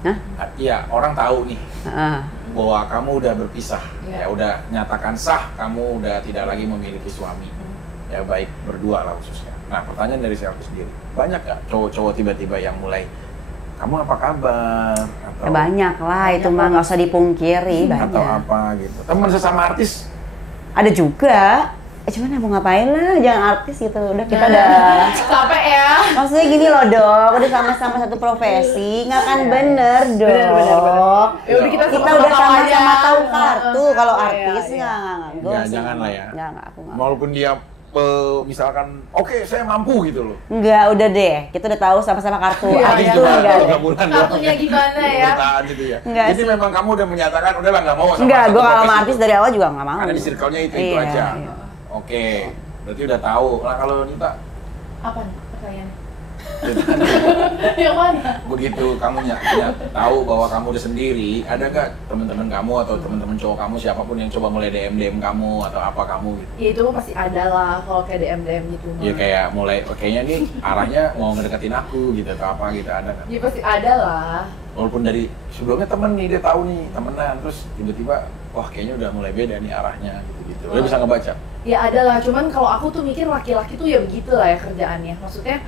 Hah? Iya, orang tahu nih Heeh. bahwa kamu udah berpisah. Iya. Ya udah nyatakan sah kamu udah tidak lagi memiliki suami. Ya baik berdua lah khususnya. Nah, pertanyaan dari saya sendiri. Banyak nggak cowok-cowok tiba-tiba yang mulai kamu apa kabar? Atau, Ya, banyak lah itu mah nggak usah dipungkiri banyak. atau apa gitu. Teman sesama artis? Ada juga. Cuman ya mau ngapain lah, jangan artis gitu. Udah kita udah Capek ya. maksudnya gini loh dok, udah sama-sama satu profesi, nggak kan bener dong. Bener. Ya udah kita Kita udah sama-sama tahu kartu. Kalau Iya, artis iya. nggak. Jangan lah ya. Nggak, aku nggak. Walaupun dia misalkan, oke saya mampu gitu loh. Nggak, udah deh. Kita udah tahu sama-sama kartu. Iya, Artis iya. tuh enggak deh. 3 bulan doang. Kartunya gimana ya? Bertahan gitu ya. Enggak Jadi sih. memang kamu udah menyatakan udahlah nggak mau sama Enggak, satu gue kalau sama profesi artis itu. dari awal juga nggak mau. Karena di circle-nya itu Iya, aja. iya. Oke, berarti udah tahu. Nah kalau Nita, Apa nih pertanyaannya? Yang mana? begitu kamu tahu bahwa kamu udah sendiri, ada nggak teman-teman kamu atau teman-teman cowok kamu siapapun yang coba mulai DM kamu atau apa kamu gitu? Ya itu pasti ada lah kalau kayak DM gitu. Ya kayak mulai, kayaknya nih arahnya mau ngedeketin aku gitu atau apa gitu, ada kan? Ya pasti ada lah. Walaupun dari sebelumnya temen nih, dia tahu nih temenan, terus tiba-tiba wah kayaknya udah mulai beda nih arahnya gitu-gitu. Udah bisa ngebaca? Ya ada lah, cuman kalau aku tuh mikir laki-laki tuh ya begitu lah ya kerjaannya. Maksudnya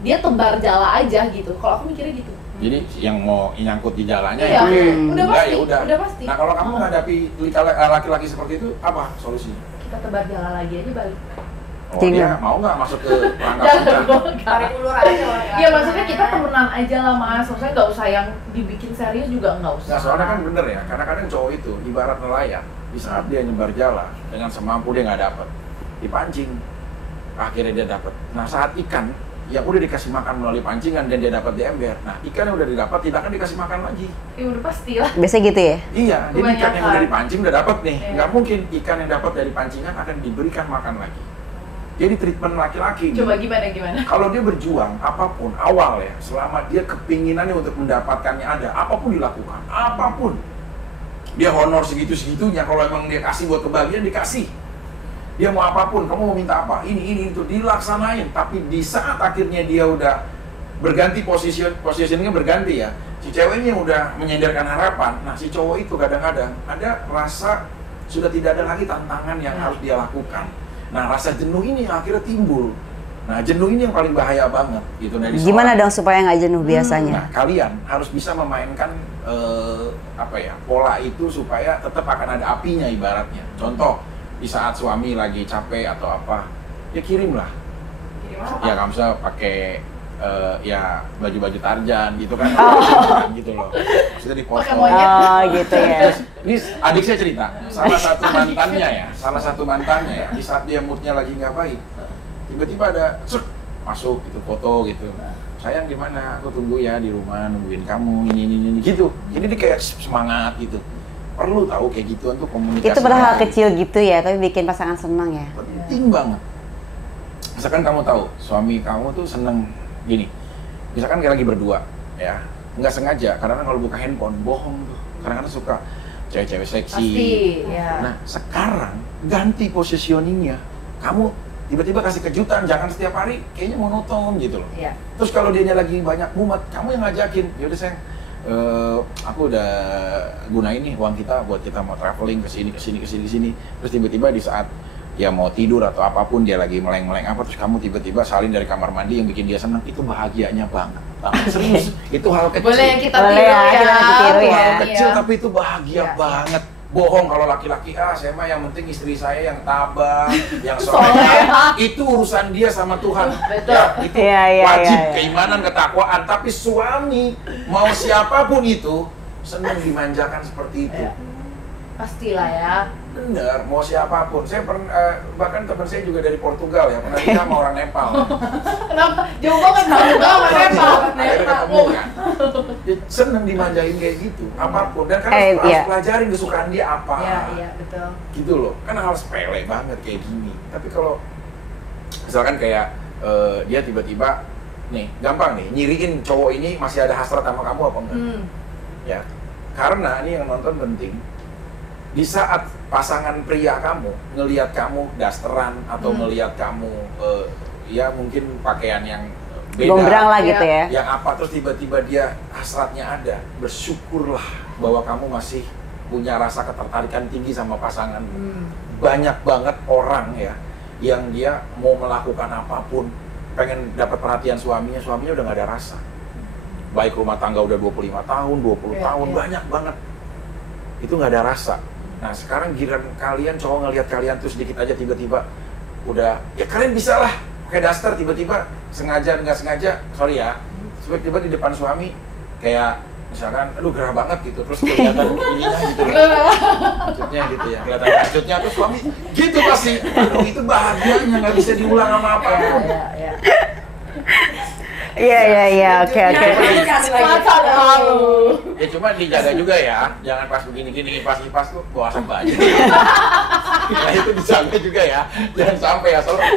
dia tebar jala aja gitu. Kalau aku mikirnya gitu. Jadi yang mau nyangkut di jalannya Iya, oke. udah Enggak, pasti, ya udah. udah pasti. Nah kalau kamu menghadapi laki-laki seperti itu, apa solusinya? Kita tebar jala lagi aja balik. Oh, Tinggal. dia mau nggak masuk ke perangkap Jangan kita? gua Tarik ulur aja lah. Iya maksudnya kita temenan aja lah mas. Maksudnya nggak usah yang dibikin serius juga nggak usah. Nah soalnya kan bener ya, kadang-kadang cowok itu ibarat nelayan. Di saat dia nyebar jala, dengan semampu dia nggak dapet, dipancing, akhirnya dia dapet. Nah saat ikan yang udah dikasih makan melalui pancingan dan dia dapat di ember, nah ikan yang udah didapat tidak akan dikasih makan lagi. Ya udah pasti lah. Biasanya gitu ya? Iya, jadi ikan yang Kebanyakan. udah dipancing udah dapat nih. Iya. Nggak mungkin ikan yang dapat dari pancingan akan diberikan makan lagi. Jadi treatment laki-laki nih, Coba gimana? kalau dia berjuang apapun awal ya, selama dia kepinginannya untuk mendapatkannya ada, apapun dilakukan, apapun. Dia honor segitu-segitunya, kalau emang dia kasih buat kebahagiaan dikasih. Dia mau apapun, kamu mau minta apa, ini itu dilaksanain. Tapi di saat akhirnya dia udah berganti positioningnya berganti ya, si ceweknya udah menyandarkan harapan. Nah si cowok itu kadang-kadang ada rasa sudah tidak ada lagi tantangan yang harus dia lakukan. Nah rasa jenuh ini akhirnya timbul. Nah jenuh ini yang paling bahaya banget gitu dari Gimana seorang. dong supaya nggak jenuh Nah biasanya? kalian harus bisa memainkan pola itu supaya tetap akan ada apinya ibaratnya. Contoh di saat suami lagi capek atau apa, ya kirimlah. Kirim apa? Ya kamu bisa pakai ya baju-baju Tarzan gitu kan, gitu loh. Maksudnya dipoto. Pakai monyet. Oh gitu ya. Ini adik saya cerita, salah satu mantannya ya, di saat dia moodnya lagi nggak baik, tiba-tiba ada masuk gitu foto gitu. Sayang gimana? Aku tunggu ya di rumah nungguin kamu ini gitu. Jadi dia kayak semangat gitu. Perlu tahu kayak gitu untuk komunikasi. Itu padahal hal kecil gitu ya, tapi bikin pasangan senang ya. Penting banget. Misalkan kamu tahu suami kamu tuh seneng gini. Misalkan kayak lagi berdua, ya nggak sengaja. Karena kalau buka handphone bohong tuh. Kadang-kadang suka cewek-cewek seksi. Pasti, ya. Nah sekarang ganti positioningnya. Kamu tiba-tiba kasih kejutan, jangan setiap hari kayaknya monoton gitu loh. Iya. Terus kalau dianya lagi banyak mumet, kamu yang ngajakin. Yaudah sayang, aku udah gunain nih uang kita buat kita mau traveling ke sini. Terus tiba-tiba di saat ya mau tidur atau apapun dia lagi meleng-meleng apa, terus kamu tiba-tiba salin dari kamar mandi yang bikin dia senang, itu bahagianya banget. Serius, itu hal kecil. Boleh yang kita Boleh tiru ya, ya. kita tiru Itu ya. hal kecil Iya. tapi itu bahagia Iya. banget. Bohong kalau laki-laki, saya mah yang penting istri saya yang tabah, yang Soleh. soleh. Itu urusan dia sama Tuhan. Betul. Ya, itu Iya, iya, wajib iya. keimanan, ketakwaan. Tapi suami mau siapapun itu senang dimanjakan seperti itu. Iya. Pastilah ya. Bener, mau siapapun. Saya bahkan teman saya juga dari Portugal ya, pernah nikah sama orang Nepal. Kenapa? Jauh banget juga sama Nepal. Akhirnya ketemu kan. Dia seneng dimanjain kayak gitu, apapun. Dan kan harus Iya. pelajarin kesukaan dia apa. Iya, betul. Gitu loh, kan hal sepele banget kayak gini. Tapi kalau misalkan kayak dia tiba-tiba nih, gampang nih, nyiriin cowok ini masih ada hasrat sama kamu apa enggak? Ya, karena ini yang nonton penting. Di saat pasangan pria kamu ngelihat kamu dasteran atau ngelihat kamu ya mungkin pakaian yang beda, Gombrang lah gitu ya. yang apa, terus tiba-tiba dia hasratnya ada, bersyukurlah bahwa kamu masih punya rasa ketertarikan tinggi sama pasangan. Banyak banget orang ya yang dia mau melakukan apapun, pengen dapat perhatian suaminya udah nggak ada rasa. baik rumah tangga udah 25 tahun, 20 tahun, banyak banget. Itu nggak ada rasa. Nah sekarang giliran kalian, cowok ngelihat kalian tuh sedikit aja tiba-tiba udah, ya kalian bisa lah pakai daster, tiba-tiba sengaja nggak sengaja, sorry ya, tiba-tiba di depan suami kayak misalkan, aduh gerah banget gitu, terus kelihatan ininya gitu ya, cutnya gitu ya, kelihatan cutnya, terus suami gitu pasti, aduh itu bahagianya nggak bisa diulang sama apapun. Iya, oke. Masa lalu. Ya cuma dijaga juga ya, jangan pas begini-gini kipas-kipas tuh bawa asap aja. Nah itu dijaga juga ya, jangan sampai ya soalnya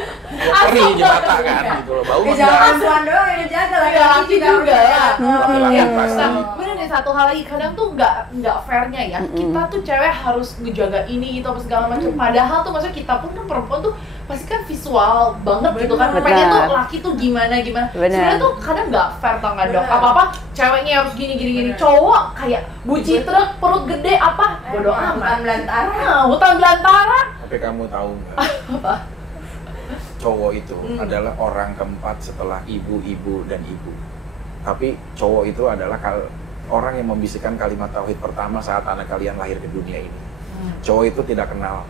perih di mata kan gitu loh, bau Jangan suan doang yang dijaga lagi Laki juga ya. Laki-laki pasti. Bener nih, satu hal lagi, kadang tuh nggak fairnya ya. Kita tuh cewek harus ngejaga ini gitu apa segala macam. Padahal tuh maksudnya kita pun kan perempuan tuh pasti kan visual banget gitu kan. Bener. Pengen tuh laki tuh gimana. Sebenarnya tuh kadang nggak fair tau nggak dok. Apa ceweknya harus gini. Cowok kayak buci truk, perut gede apa? Bodoh amat. Hutan belantara. Tapi kamu tahu nggak? Cowok itu adalah orang keempat setelah ibu dan ibu. Tapi cowok itu adalah orang yang membisikkan kalimat tauhid pertama saat anak kalian lahir ke dunia ini. Cowok itu tidak kenal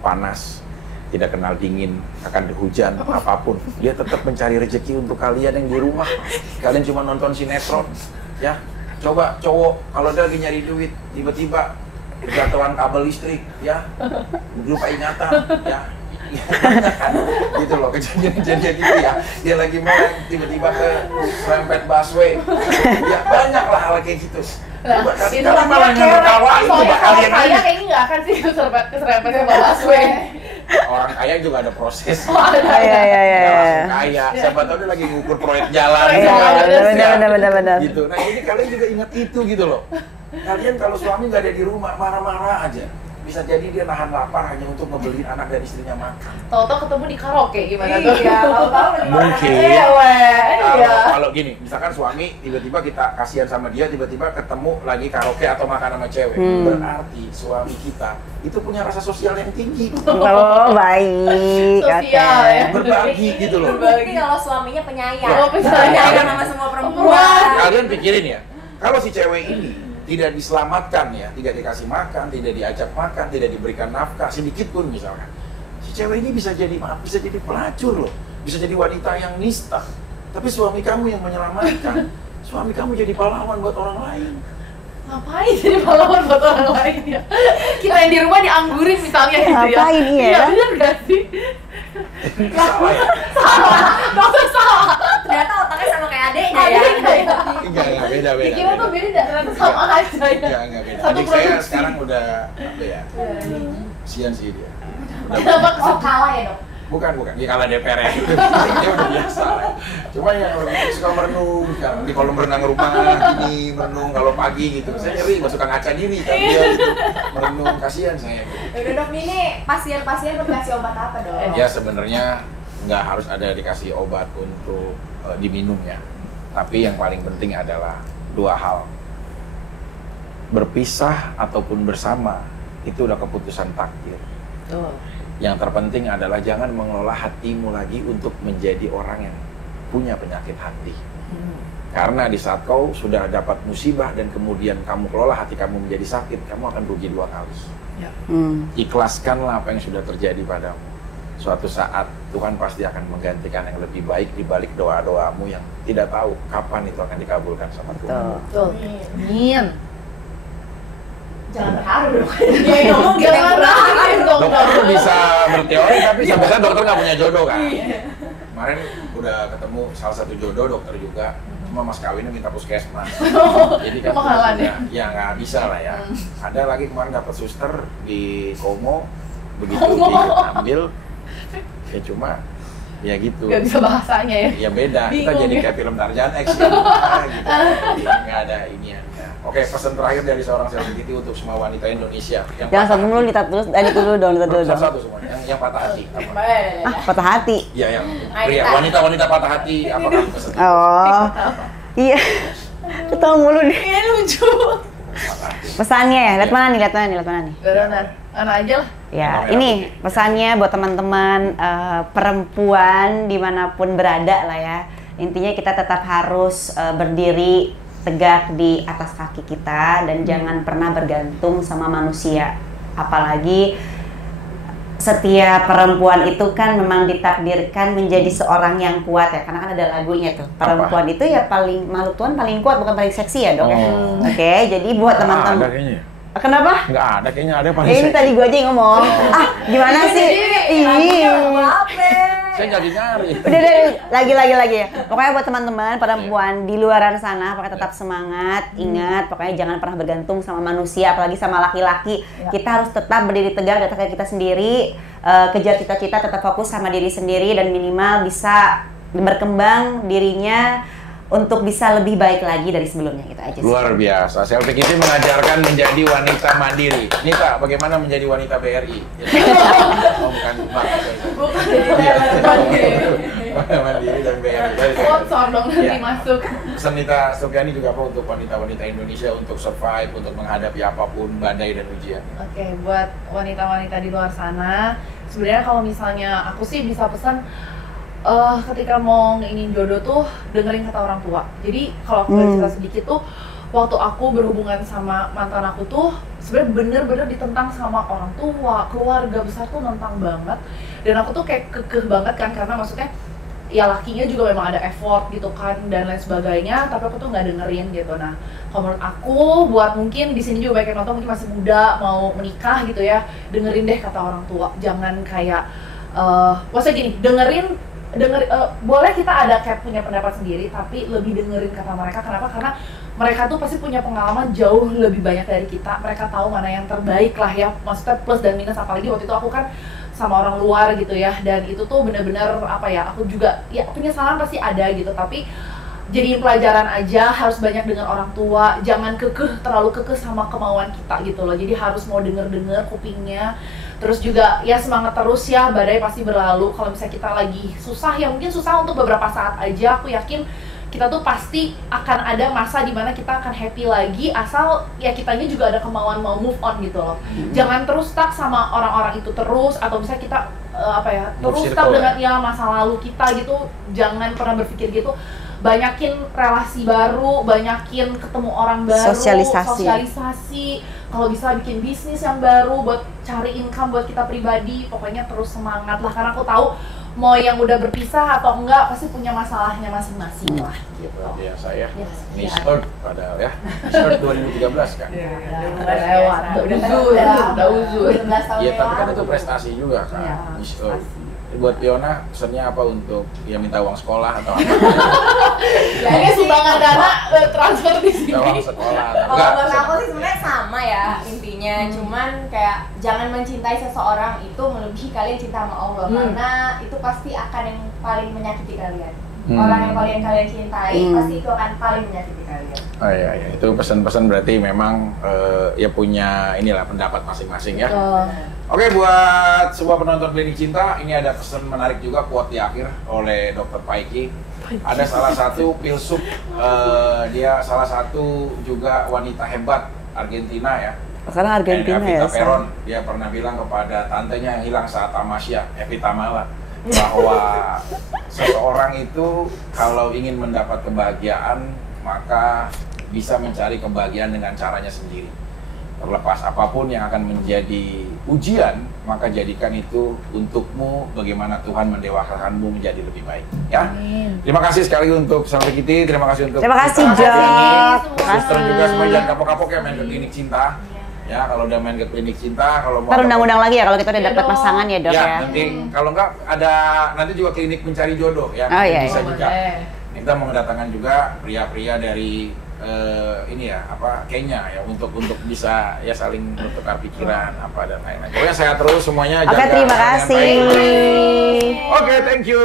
panas, tidak kenal dingin, akan hujan, apapun. Dia tetap mencari rezeki untuk kalian yang di rumah. Kalian cuma nonton sinetron, ya. Coba cowok kalau dia lagi nyari duit, tiba-tiba kejatuhan kabel listrik, ya, lupa ingatan, ya. Gitu loh, kejadian gitu ya. Dia lagi main, tiba-tiba ke serempet busway. Ya banyak lah hal kayak gitu. Nah, Tapi itu malah ngetawain coba kalian kaya aja. kayaknya nggak akan sih keserempet sama busway. Orang kaya juga ada proses. Iya. Langsung kaya. Siapa tahu dia lagi ngukur proyek jalan. Benar. Gitu. Nah ini kalian juga ingat itu gitu loh. Kalian kalau suami nggak ada di rumah, marah-marah aja. Bisa jadi dia nahan lapar hanya untuk ngebeliin anak dan istrinya makan. Tahu-tahu ketemu di karaoke gimana tuh? Iya, tahu-tahu lagi Mungkin. Iya. Kalau gini, misalkan suami tiba-tiba kita kasihan sama dia, tiba-tiba ketemu lagi karaoke atau makan sama cewek, berarti suami kita itu punya rasa sosial yang tinggi. Oh, baik. Sosial ya. Berbagi gitu loh. Berarti kalau suaminya penyayang. Oh, penyayang. Sama semua perempuan. Kalian pikirin ya, kalau si cewek ini tidak diselamatkan ya, tidak dikasih makan, tidak diajak makan, tidak diberikan nafkah sedikit pun misalkan, si cewek ini bisa jadi pelacur loh, bisa jadi wanita yang nista. Tapi suami kamu yang menyelamatkan, suami kamu jadi pahlawan buat orang lain. Ngapain jadi pahlawan buat orang lain ya? Kita yang di rumah dianggurin misalnya gitu ya. Ngapain, iya. Iya bener gak sih? Salah ya? Dokter salah. Ternyata otaknya sama kayak adeknya ya. Enggak, beda. Kira tuh beda, ternyata sama aja ya. Enggak beda. Satu Adik saya produksi. sekarang udah, apa ya, sian sih dia. Kenapa Oh, kalah ya dok? Bukan, dia kalah DPR ya. Dia udah biasa lah. Cuma yang suka merenung, sekarang di kolam renang rumah, ini merenung kalau pagi gitu. Saya nyeri, suka ngaca diri kan dia gitu. Merenung, kasihan saya. Udah dok, ini pasien-pasien dikasih obat apa dok? Ya sebenarnya nggak harus ada dikasih obat untuk diminum ya. Tapi yang paling penting adalah dua hal. Berpisah ataupun bersama, itu udah keputusan takdir. Yang terpenting adalah jangan mengelola hatimu lagi untuk menjadi orang yang punya penyakit hati. Karena di saat kau sudah dapat musibah dan kemudian kamu kelola hati kamu menjadi sakit, kamu akan rugi dua kali. Ikhlaskanlah apa yang sudah terjadi padamu. Suatu saat Tuhan pasti akan menggantikan yang lebih baik di balik doa-doamu yang tidak tahu kapan itu akan dikabulkan sama Tuhan. Betul. Amin. Jangan berharu dok. Dia ngomong jangan berharu Dokter bisa berteori tapi sampai sekarang dokter nggak punya jodoh kan. Kemarin udah ketemu salah satu jodoh dokter juga, cuma mas kawinnya minta puskesmas. Jadi kan Kemahalan ya nggak bisa lah ya. Ada lagi kemarin dapat suster di Komo, begitu diambil ya cuma ya gitu. Gak bisa bahasanya ya. Ya beda, kita Bingung jadi ya. kayak film Tarzan X ya. Gitu. Jadi nggak ada inian. Oke, pesan terakhir dari seorang selebriti untuk semua wanita Indonesia. Yang Jangan satu dulu, lihat terus. Itu dulu dong, lihat dulu dong. Satu semuanya. Yang patah hati. Apa? Patah hati. Ya yang pria, wanita-wanita patah hati. Apa kamu pesan? Oh. Iya. Ketemu mulu nih. Ini lucu. Patah hati. Pesannya ya, lihat mana nih? Benar. Anak aja lah. Ya, ini pesannya buat teman-teman perempuan dimanapun berada lah ya. Intinya kita tetap harus berdiri tegak di atas kaki kita dan jangan pernah bergantung sama manusia. Apalagi setiap perempuan itu kan memang ditakdirkan menjadi seorang yang kuat ya, karena kan ada lagunya tuh. Perempuan itu ya makhluk Tuhan paling kuat, bukan paling seksi ya, Dok ya. Oke, jadi buat teman-teman. Ada kayaknya. Kenapa? Nggak ada, kayaknya ada yang paling Ini seksi. tadi gue aja yang ngomong. Gimana sih? Iya. Saya jadi nyari. Udah lagi ya. Pokoknya buat teman-teman perempuan di luaran sana, pokoknya tetap semangat. Ingat, pokoknya jangan pernah bergantung sama manusia, apalagi sama laki-laki. Kita harus tetap berdiri tegak di atas kaki kita sendiri, kejar cita-cita, tetap fokus sama diri sendiri dan minimal bisa berkembang dirinya untuk bisa lebih baik lagi dari sebelumnya, gitu aja sih. Luar biasa. Selfie Kitty mengajarkan menjadi wanita mandiri. Nita, bagaimana menjadi wanita BRI? Oh, bukan Mbak. Bukan jadi Mandiri dan BRI. sponsor dong nanti Ya. masuk. Pesan Nita Supiani juga apa untuk wanita-wanita Indonesia untuk survive, untuk menghadapi apapun badai dan ujian? Oke, buat wanita-wanita di luar sana, sebenarnya kalau misalnya aku sih bisa pesan ketika mau ngeingin jodoh tuh dengerin kata orang tua. Jadi kalau aku cerita sedikit tuh, waktu aku berhubungan sama mantan aku tuh sebenarnya bener-bener ditentang sama orang tua, keluarga besar tuh nentang banget. Dan aku tuh kayak kekeh banget kan, karena maksudnya ya lakinya juga memang ada effort gitu kan dan lain sebagainya, tapi aku tuh nggak dengerin gitu. Nah, kalau menurut aku buat mungkin di sini juga banyak yang nonton mungkin masih muda mau menikah gitu ya, dengerin deh kata orang tua. Jangan kayak maksudnya gini, boleh kita ada kayak punya pendapat sendiri, tapi lebih dengerin kata mereka. Kenapa? Karena mereka tuh pasti punya pengalaman jauh lebih banyak dari kita. Mereka tahu mana yang terbaik lah ya, maksudnya plus dan minus. Apalagi waktu itu aku kan sama orang luar gitu ya, dan itu tuh benar-benar apa ya, aku juga ya penyesalan pasti ada gitu, tapi jadiin pelajaran aja. Harus banyak dengan orang tua, jangan terlalu kekeh sama kemauan kita gitu loh. Jadi harus mau denger kupingnya. Terus juga ya semangat terus ya, badai pasti berlalu. Kalau misalnya kita lagi susah, ya mungkin susah untuk beberapa saat aja. Aku yakin kita tuh pasti akan ada masa dimana kita akan happy lagi, asal ya kitanya juga ada kemauan mau move on gitu loh. Jangan terus stuck sama orang-orang itu terus, atau misalnya kita terus stuck dengan ya masa lalu kita gitu. Jangan pernah berpikir gitu. Banyakin relasi baru, banyakin ketemu orang baru, sosialisasi. Kalau bisa bikin bisnis yang baru buat cari income buat kita pribadi. Pokoknya terus semangat lah, karena aku tahu mau yang udah berpisah atau enggak pasti punya masalahnya masing-masing lah gitu. Biasa ya. Miss Earth padahal ya. Miss Earth 2013 kan. Lewat, udah uzur. Iya, tapi kan itu prestasi juga kan. Miss Earth. Buat Fiona, pesannya apa untuk ya minta uang sekolah atau apa? Ini sumbangan dana transfer di sini. Uang sekolah. Kalau menurut aku sih sebenarnya sama ya intinya, cuman kayak jangan mencintai seseorang itu melebihi kalian cinta sama Allah, karena itu pasti akan yang paling menyakiti kalian. Orang yang kalian cintai pasti itu akan paling menyakiti kalian. Oh iya, itu pesan-pesan berarti memang ya punya inilah pendapat masing-masing ya. Oke, buat semua penonton Klinik Cinta, ini ada pesan menarik juga, quote di akhir oleh Dr. Paiki. Ada salah satu filsuf, dia salah satu juga wanita hebat Argentina ya. Sekarang Argentina ya. Evita Peron, dia pernah bilang kepada tantenya yang hilang saat tamasya, Evita Mala, bahwa seseorang itu kalau ingin mendapat kebahagiaan maka bisa mencari kebahagiaan dengan caranya sendiri. Terlepas apapun yang akan menjadi ujian, maka jadikan itu untukmu bagaimana Tuhan mendewasakanmu menjadi lebih baik. Ya. Terima kasih sekali untuk Selfie Kitty, terima kasih untuk Jok. Suster juga semua, jangan kapok-kapok ya main ke Klinik Cinta. Ya, kalau udah main ke Klinik Cinta, kalau mau Ntar undang-undang lagi ya kalau kita udah dapat pasangan ya, Dok ya. nanti kalau enggak ada nanti juga klinik mencari jodoh ya. Oh, iya, Bisa iya. juga. Kita mengedatangkan juga pria-pria dari ini ya Kenya ya untuk bisa ya saling bertukar pikiran apa dan lain-lain. Pokoknya sehat terus semuanya. Oke, jaga terima dengan kasih. baik. Oke, thank you.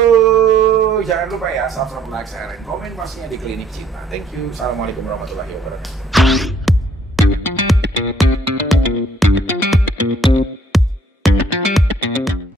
Jangan lupa ya subscribe, like, share, dan komen pastinya di Klinik Cinta. Thank you. Assalamualaikum warahmatullahi wabarakatuh.